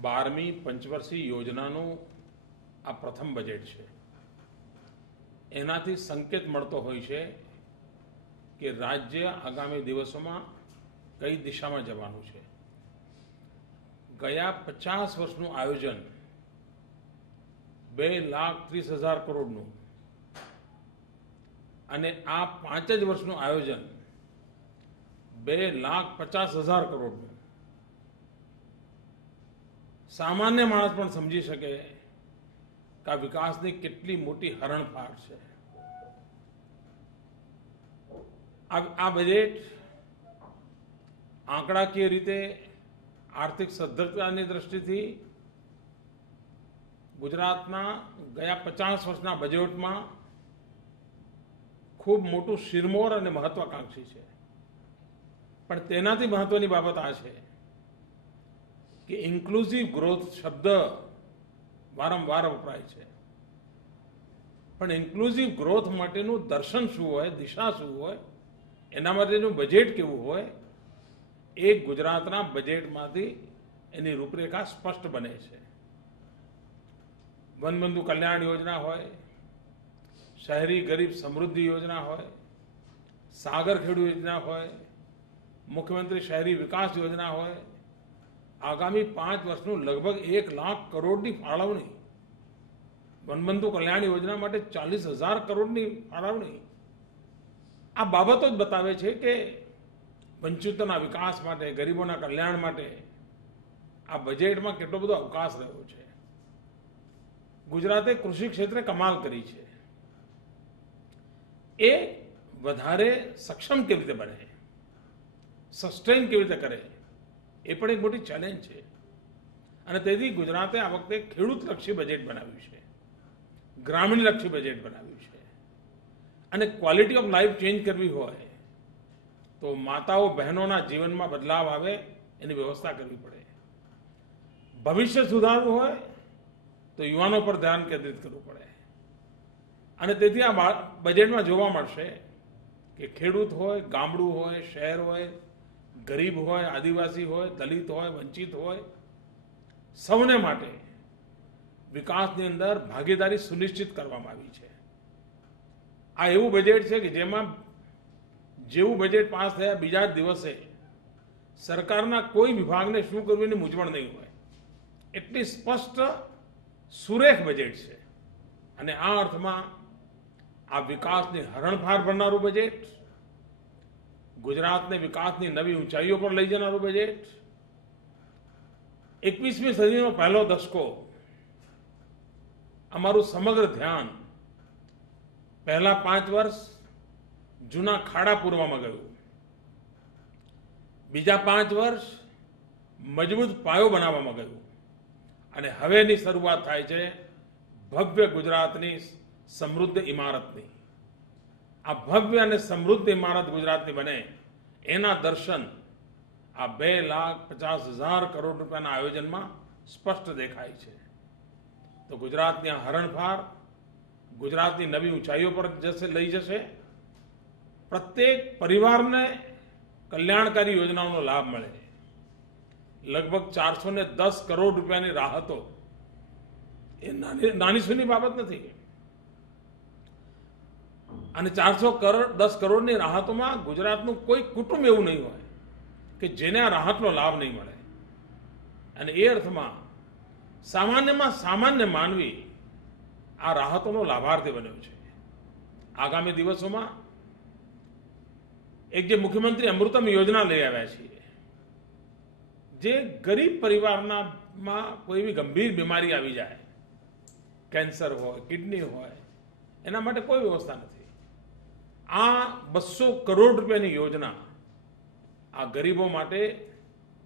12મી પંચવર્ષીય યોજનાનું આ પ્રથમ બજેટ છે. એનાથી સંકેત મળતો હોય છે કે રાજ્ય આગામી દિવસોમાં કઈ દિશામાં જવાનું છે. ગયા 50 વર્ષનું આયોજન 2,30,000 કરોડનું અને આ 5 જ વર્ષનું આયોજન 2,50,000 કરોડનું. સામાન્ય માણસ પણ સમજી શકે કે આ વિકાસની કેટલી મોટી હરણફાળ છે. આ બજેટ આંકડાકીય રીતે આર્થિક સદ્ધરતાની દ્રષ્ટિથી ગુજરાતના ગયા 50 વર્ષના બજેટમાં ખૂબ મોટું શિરમોર અને મહત્વાકાંક્ષી છે. પણ તેનાથી મહત્વની બાબત આ છે કે ઇન્ક્લુઝિવ ગ્રોથ શબ્દ વારંવાર વપરાય છે, પણ ઇન્ક્લુઝિવ ગ્રોથ માટેનું દર્શન શું હોય, દિશા શું હોય, એના માટેનું બજેટ કેવું હોય, એ ગુજરાતના બજેટમાંથી એની રૂપરેખા સ્પષ્ટ બને છે. વનબંધુ કલ્યાણ યોજના હોય, શહેરી ગરીબ સમૃદ્ધિ યોજના હોય, સાગર ખેડૂ યોજના હોય, મુખ્યમંત્રી શહેરી વિકાસ યોજના હોય, આગામી 5 વર્ષનું લગભગ 1 લાખ કરોડની ફાળવણી, વનબંધુ કલ્યાણ યોજના માટે 40,000 કરોડની ફાળવણી. આ બાબતો જ બતાવે છે કે વંચિતોના વિકાસ માટે, ગરીબોના કલ્યાણ માટે આ બજેટમાં કેટલો બધો અવકાશ રહ્યો છે. ગુજરાતે કૃષિ ક્ષેત્રે કમાલ કરી છે. એ વધારે સક્ષમ કેવી રીતે બને, સસ્ટેન કેવી રીતે કરે, એ પણ એક મોટી ચેલેન્જ છે. અને તેથી ગુજરાતે આ વખતે ખેડૂતલક્ષી બજેટ બનાવ્યું છે, ગ્રામીણલક્ષી બજેટ બનાવ્યું છે. અને ક્વોલિટી ઓફ લાઈફ ચેન્જ કરવી હોય તો માતાઓ બહેનોના જીવનમાં બદલાવ આવે એની વ્યવસ્થા કરવી પડે. ભવિષ્ય સુધારવું હોય તો યુવાનો પર ધ્યાન કેન્દ્રિત કરવું પડે. અને તેથી આ બજેટમાં જોવા મળશે કે ખેડૂત હોય, ગામડું હોય, શહેર હોય, ગરીબ હોય, આદિવાસી હોય, દલિત હોય, વંચિત હોય, સૌને માટે વિકાસની અંદર ભાગીદારી સુનિશ્ચિત કરવામાં આવી છે. આ એવું બજેટ છે કે જેમાં જેવું બજેટ પાસ થયા બીજા જ દિવસે સરકારના કોઈ વિભાગને શું કરવું એની મૂંઝવણ નહીં હોય. એટલી સ્પષ્ટ સુરેખ બજેટ છે. અને આ અર્થમાં આ વિકાસની હરણફાળ ભરનારું બજેટ, ગુજરાતને વિકાસની નવી ઊંચાઈઓ પર લઈ જનારું બજેટ, 21મી સદીનો પહેલો દશકો, અમારું સમગ્ર ધ્યાન પહેલા 5 વર્ષ જૂના ખાડા પૂરવામાં ગયું, બીજા 5 વર્ષ મજબૂત પાયો બનાવવામાં ગયું, અને હવેની શરૂઆત થાય છે ભવ્ય ગુજરાતની સમૃદ્ધ ઇમારતની. આ ભવ્ય અને સમૃદ્ધ ઇમારત ગુજરાતની બને એના દર્શન આ 2,50,000 કરોડ રૂપિયાના આયોજનમાં સ્પષ્ટ દેખાય છે. તો ગુજરાતની આ હરણફાળ ગુજરાતની નવી ઊંચાઈઓ પર લઈ જશે. પ્રત્યેક પરિવારને કલ્યાણકારી યોજનાઓનો લાભ મળે. લગભગ 410 કરોડ રૂપિયાની રાહતો એ નાની સૂની બાબત નથી. અને 410 કરોડની રાહતોમાં ગુજરાતનું કોઈ કુટુંબ એવું નહીં હોય કે જેને આ રાહતનો લાભ નહીં મળે. અને એ અર્થમાં સામાન્યમાં સામાન્ય માનવી આ રાહતોનો લાભાર્થી બન્યો છે. આગામી દિવસોમાં એક જે મુખ્યમંત્રી અમૃતમ યોજના લઈ આવ્યા છીએ, જે ગરીબ પરિવારમાં કોઈ એવી ગંભીર બીમારી આવી જાય, કેન્સર હોય, કિડની હોય, એના માટે કોઈ વ્યવસ્થા નથી. આ 200 કરોડ રૂપિયાની યોજના આ ગરીબો માટે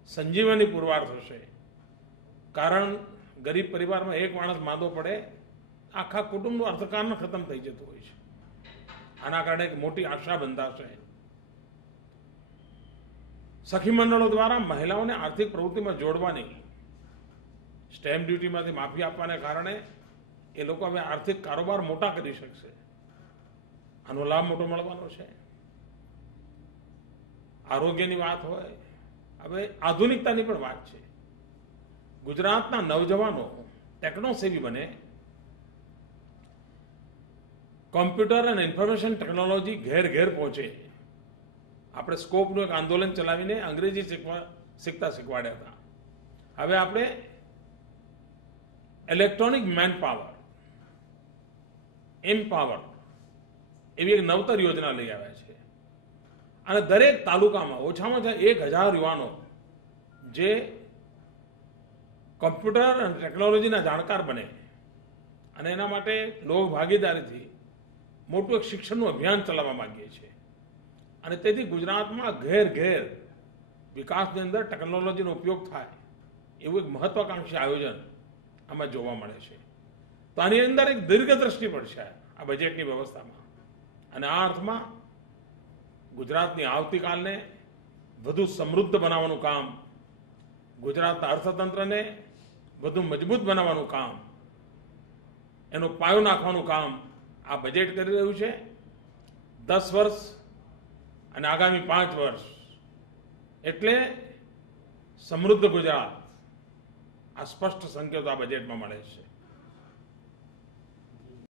સંજીવની પુરવાર થશે. કારણ ગરીબ પરિવારમાં એક માણસ માંદો પડે, આખા કુટુંબનું અર્થકારણ ખતમ થઈ જતું હોય છે. આના કારણે એક મોટી આશા બંધાશે. સખી મંડળો દ્વારા મહિલાઓને આર્થિક પ્રવૃત્તિમાં જોડવાની, સ્ટેમ્પ ડ્યુટીમાંથી માફી આપવાને કારણે એ લોકો હવે આર્થિક કારોબાર મોટા કરી શકશે. આનો લાભ મોટો મળવાનો છે. આરોગ્યની વાત હોય, હવે આધુનિકતાની પણ વાત છે. ગુજરાતના નવજવાનો ટેકનો સેવી બને, કોમ્પ્યુટર અને ઇન્ફોર્મેશન ટેકનોલોજી ઘેર ઘેર પહોંચે. આપણે સ્કોપનું એક આંદોલન ચલાવીને અંગ્રેજી શીખતા શીખવાડ્યા હતા. હવે આપણે ઇલેક્ટ્રોનિક મેન પાવર, એમ્પાવર એવી એક નવતર યોજના લઈ આવ્યા છે. અને દરેક તાલુકામાં ઓછામાં ઓછા 1000 યુવાનો જે કોમ્પ્યુટર અને ટેકનોલોજીના જાણકાર બને, અને એના માટે લોક ભાગીદારીથી મોટું એક શિક્ષણનું અભિયાન ચલાવવા માંગીએ છીએ. અને તેથી ગુજરાતમાં ઘેર ઘેર વિકાસની અંદર ટેકનોલોજીનો ઉપયોગ થાય એવું એક મહત્વાકાંક્ષી આયોજન આમાં જોવા મળે છે. તો આની અંદર એક દીર્ઘદ્રષ્ટિ પડશે આ બજેટની વ્યવસ્થામાં. અને આ અર્થમાં ગુજરાતની આવતીકાલને વધુ સમૃદ્ધ બનાવવાનું કામ, ગુજરાતના અર્થતંત્રને વધુ મજબૂત બનાવવાનું કામ, એનો પાયો નાખવાનું કામ આ બજેટ કરી રહ્યું છે. 10 વર્ષ અને આગામી 5 વર્ષ એટલે સમૃદ્ધ ગુજરાત, આ સ્પષ્ટ સંકેતો આ બજેટમાં મળે છે.